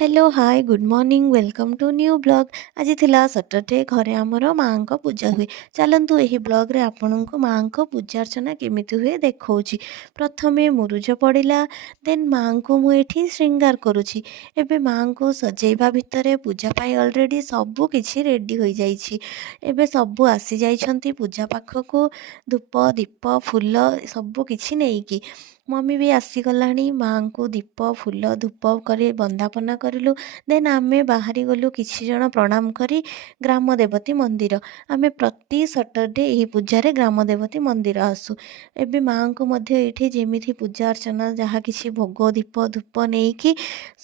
Hello hi good morning welcome to new blog. आज थिला Saturday घरे आमर माँ को पूजा हुए। चलतु यही ब्लॉग रे आपंक माँ को पूजा अर्चना केमी हुए देखी। प्रथमे मुरुज पड़ा देन माँ को मुझे श्रृंगार करुँची। एबे माँ को सजेवा भितर पूजापाई अलरेडी सबू किछि रेडी हो जाइछि। एबे सबू आसी जाइछंती पूजा पाखक धूप दीप फूल सबू किछि नेइकी। मम्मी भी आसीगलाणी माँ को दीप फूल धूप कर बंदापना करूँ। देन आमे बाहरी गलु किछि जण प्रणाम करी ग्राम देवती मंदिर। आमे प्रति सैटरडे यही पूजार ग्राम देवती मंदिर आसु। एबे माँ को मध्य एठी जेमिथि पूजा अर्चना जहाँ किछि भोग दीप धूप नेइकी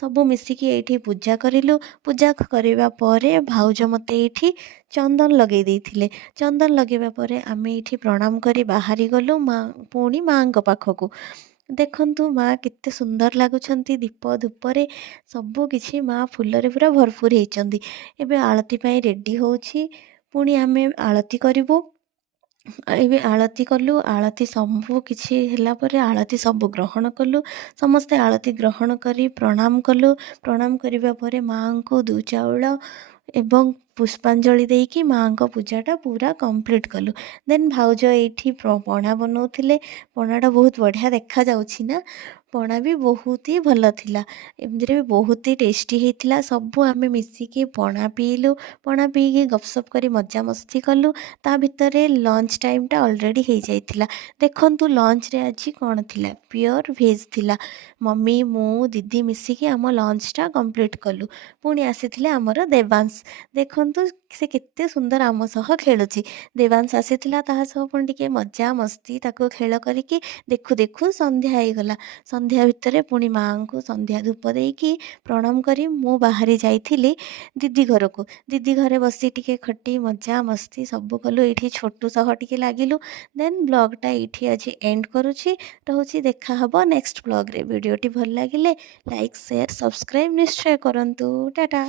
सबु मिसिकी एठी पूजा करिलु। पूजा करिबा परे भाउज मते एठी चंदन लगे देइथिले। चंदन लगेबा परे आमे एठी प्रणाम करी बाहरी गलु माँ पुणी माँ को पाखकु। देखंतु माँ केते सुंदर लगुछंती दीप धूपरे सबु किछि माँ फुलरे पूरा भरपूर होइचंदी। एबे आळती पई रेडी होउछि। पुणी आमे आळती करिवु। एबे आळती कलु आळती सबु किछि ହେଲା ପରେ आळती सबु ग्रहण कलु। समस्ते आळती ग्रहण करी प्रणाम कलु। प्रणाम करिबा परे माँ को दू चाउଳ एवं पुष्पांजलि देकी माँ को पूजाटा पूरा कंप्लीट कलु। देन भाउज एठी पणा बनाउथिले। पणाटा बहुत बढ़िया देखा जाउछि ना। पणा भी बहुत ही भल थिला। एमदिरे भी बहुत ही टेस्टी हेतिला। सबु आमे मिसिकी पणा पीलु। पणा पीकी गपसप करी मजा मस्ती कलु। ता भितरे लंच टाइमटा ऑलरेडी हो जाइथिला। देखंतु लंच रे आज कोन थिला प्योर वेज थिला। मम्मी मु दीदी मिसिकी आम लंचटा कंप्लीट कलु। पुणी आसीथिले आमर देवांश। देखंतु से केते सुंदर आम सह खेलुची। देवांश आसीथिला ताहा सह पुणी टिके मजा मस्ती ताको खेल करिकी देखु देखु संध्या हो गला। संध्या भितर पुणी माँ को संध्या धूप देकी प्रणाम करी मु बाहरी जाइथिली दीदी घर को। दीदी घरे बसी टिके खटी मजा मस्ती सबु कलु। एठी छोटू सह टिके लागिलु। देन ब्लॉगटा एठी आज एंड करुछि। रहुछि देखा हबो नेक्स्ट ब्लॉग रे। वीडियोटी भल लागिले लाइक शेयर सब्सक्राइब निश्चय करंतु। टाटा।